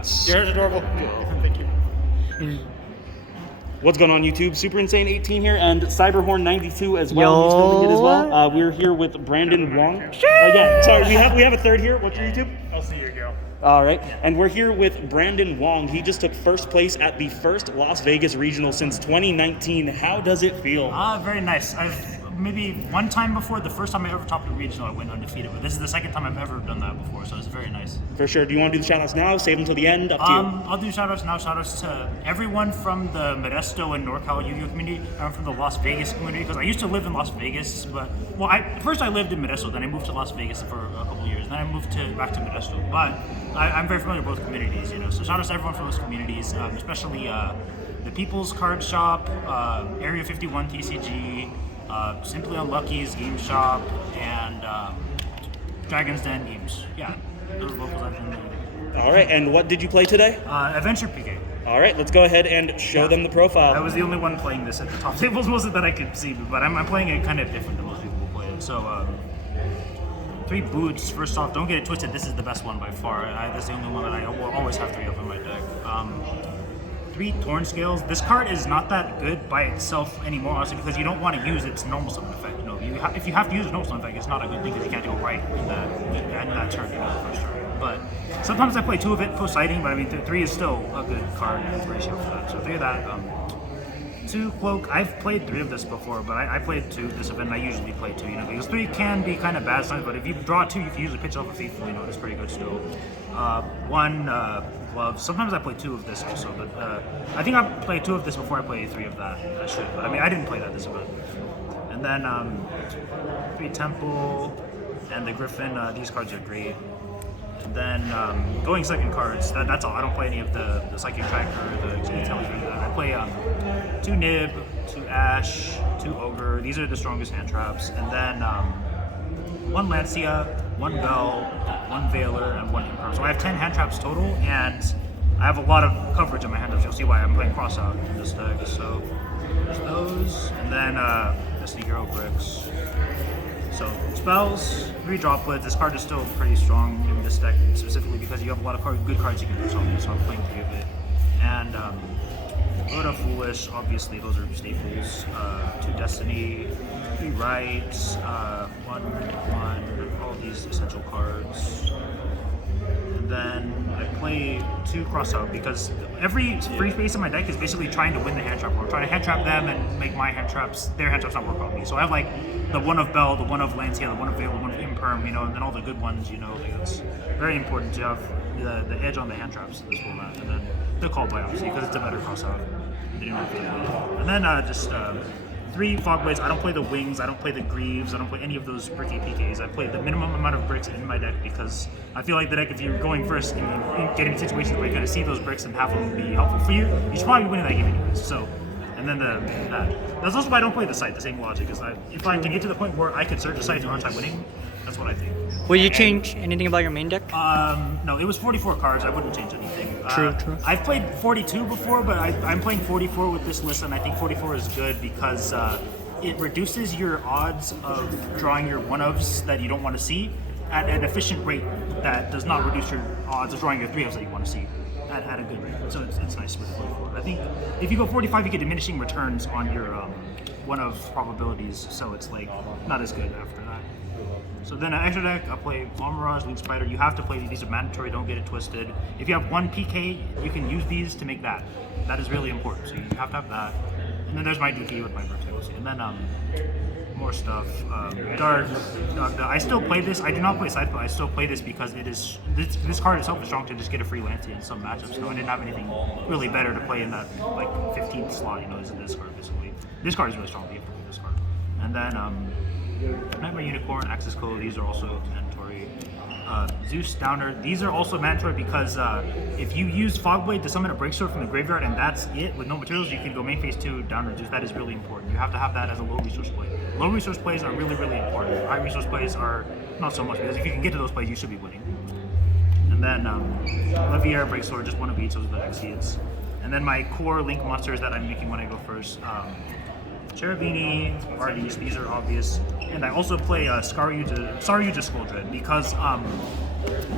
That's Your hair's adorable. Thank you. What's going on, YouTube? Super Insane 18 here, and Cyberhorn 92 as well. He's filming it as well. We're here with Brandon Wong. Yeah, sorry, we have a third here. What's your YouTube? I'll see Yugioh. All right, and we're here with Brandon Wong. He just took first place at the first Las Vegas Regional since 2019. How does it feel? Very nice. I've maybe one time before, the first time I ever topped a regional, I went undefeated, but this is the second time I've ever done that before, so it's very nice. For sure. Do you want to do the shout-outs now? Save them till the end? Up to you. I'll do shout-outs now. Shout-outs to everyone from the Modesto and NorCal Yu-Gi-Oh community, and from the Las Vegas community, because I used to live in Las Vegas, but, first I lived in Modesto, then I moved to Las Vegas for a couple years, then I moved back to Modesto, but I'm very familiar with both communities, so shout-outs to everyone from those communities, especially the People's Card Shop, Area 51 TCG, Simply Unlucky's Game Shop, and Dragon's Den Games. Yeah, those locals I've been there. All right, and what did you play today? Adventure PK. All right, let's go ahead and show them the profile. I was the only one playing this at the top tables, mostly that I could see, but I'm playing it kind of different than most people who play it. So, 3 boots. First off, don't get it twisted, this is the best one by far. This is the only one that I will always have 3 of in my deck. 3 Torn Scales. This card is not that good by itself anymore, honestly, because you don't want to use its normal summon effect. If you have to use a normal summon effect, it's not a good thing because you can't do it right in that turn, the first turn. But sometimes I play 2 of it post sighting, but I mean 3 is still a good card ratio for that. So 3 of that. 2 Cloak. I've played 3 of this before, but I played 2 this event. And I usually play 2, because 3 can be kind of bad sometimes. But if you draw 2, you can usually pitch off a thief. It's pretty good still. 1 Glove. Sometimes I play 2 of this also, but I think I played 2 of this before I played 3 of that. I should, but I mean I didn't play that this event. And then 3 Temple and the Griffin. These cards are great. And then going second cards. That's all. I don't play any of the Psychic Tracker, the details, or that. I play 2 Nib, 2 Ash, 2 Ogre. These are the strongest hand traps. And then 1 Lancia, 1 Bell, 1 Veiler, and 1 Imperm. So I have 10 hand traps total, and I have a lot of coverage in my hand traps. You'll see why I'm playing cross out in this deck. So there's those, and then that's the Hero Bricks. So spells, 3 Droplets. This card is still pretty strong in this deck, specifically because you have a lot of good cards you can do something. So I'm playing 3 of it. And Rhoda Foolish, obviously those are staples. 2 Destiny, 3 Rights, 1, all these essential cards. And then I play 2 Crossout because every free space in my deck is basically trying to win the hand trap, or trying to hand trap them and make my their hand traps not work on me. So I have like the 1 of Bell, the 1 of Lancia, the 1 of Veil, the 1 of Imperm, and then all the good ones, it's very important to have the edge on the hand traps in this format. And then the Call By, obviously, because it's a better Crossout. And then just 3 Fogblades. I don't play the Wings, I don't play the Greaves, I don't play any of those bricky PKs. I play the minimum amount of bricks in my deck because I feel like the deck, if you're going first and you get in situations where you're going to see those bricks and have them be helpful for you, you should probably be winning that game anyways. So, and then that's also why I don't play the site, the same logic. Is if I can get to the point where I could search a site to hard time winning, that's what I think. Will you change anything about your main deck? No, it was 44 cards. I wouldn't change anything. True. I've played 42 before, but I'm playing 44 with this list, and I think 44 is good because it reduces your odds of drawing your one-ofs that you don't want to see at an efficient rate that does not reduce your odds of drawing your 3-ofs that you want to see at a good rate. So it's nice with 44. I think if you go 45, you get diminishing returns on your one-of probabilities, so it's like not as good after that. So then extra deck, I'll play Bomb Mirage, Link Spider. You have to play these are mandatory, don't get it twisted. If you have 1 PK, you can use these to make that. That is really important, so you have to have that. And then there's my DP with my Vertigo. And then more stuff. Dark. I still play this. I do not play Side, but I still play this because it is this card itself is strong to just get a free Lancia in some matchups. So I didn't have anything really better to play in that like 15th slot. Is in this card basically. This card is really strong. You have to play this card. And then Nightmare Unicorn, Axis Code. These are also mandatory. Zeus Downer. These are also mandatory because if you use Fogblade to summon a Breaksword from the graveyard and that's it with no materials, you can go main phase 2 Downer Zeus. That is really important. You have to have that as a low resource play. Low resource plays are really, really important. High resource plays are not so much because if you can get to those plays, you should be winning. And then Levier, Breaksword, just one of each, those are the Exceeds. And then my core Link monsters that I'm making when I go first. Cherubini, Arties, these are obvious. And I also play Saryuja Skull Dread because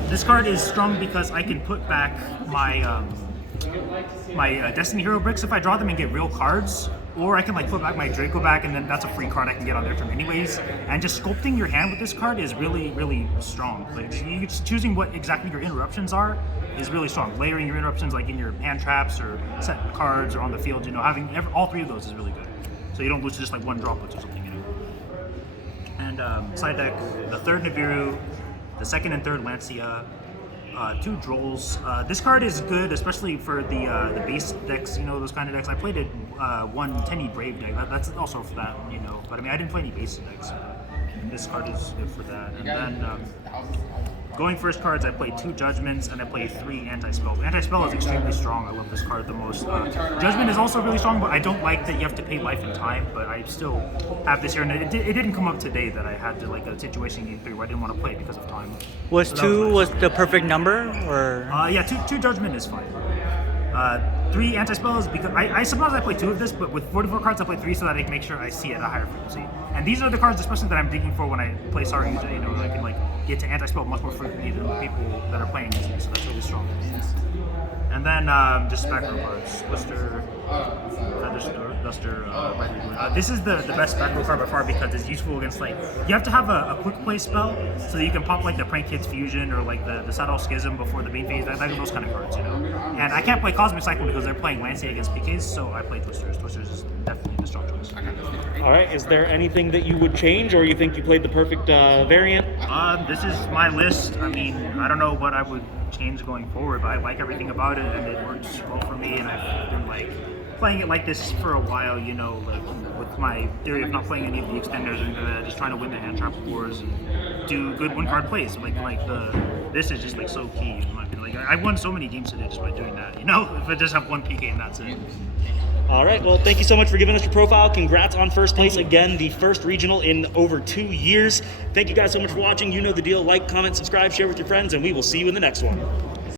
This card is strong because I can put back my Destiny Hero bricks if I draw them and get real cards, or I can like put back my Draco back, and then that's a free card I can get on their turn anyways. And just sculpting your hand with this card is really strong. Like you just choosing what exactly your interruptions are is really strong. Layering your interruptions like in your hand traps or set cards or on the field, you know, having all three of those is really good. So you don't lose to just like one droplets or something, you know. And side deck, the third Nibiru, the second and third Lancia, 2 Drolls. This card is good, especially for the base decks, you know, those kind of decks. I played it one Tenny Brave deck. That's also for that, you know. But I mean, I didn't play any base decks. This card is good for that. And then going first cards, I played 2 Judgments and I played 3 Anti-Spells. Anti-Spell is extremely strong. I love this card the most. Judgment is also really strong, but I don't like that you have to pay life and time. But I still have this here, and it didn't come up today that I had to like a situation in Game 3 where I didn't want to play it because of time. Was So 2 nice. was the perfect number, or? Yeah, two Judgment is fine. 3 Anti-Spells, because I suppose I play 2 of this, but with 44 cards I play 3 so that I can make sure I see it at a higher frequency. And these are the cards especially that I'm digging for when I play Saryuja, you know, I can like get to Anti-Spell much more frequently than the people that are playing against me, so that's really strong. And then just back row cards. Blister, Duster, this is the best back row card by far because it's useful against like, you have to have a quick play spell so that you can pop like the Prank Kids Fusion or like the Saddle Schism before the main phase, those kind of cards, you know. And I can't play Cosmic Cycle because they're playing Lancia against PKs, so I play Twisters. Twisters is definitely the strong choice. All right, is there anything that you would change, or you think you played the perfect variant? This is my list. I mean, I don't know what I would change going forward, but I like everything about it, and it works well for me, and I've been like playing it like this for a while, you know, like with my theory of not playing any of the extenders and just trying to win the hand trap wars and do good one card plays. This is just like so key in my opinion. Like I won so many games today just by doing that, you know, if I just have one PK and that's it. All right, well, thank you so much for giving us your profile. Congrats on first place again, the first regional in over 2 years. Thank you guys so much for watching. You know the deal. Like, comment, subscribe, share with your friends, and we will see you in the next one.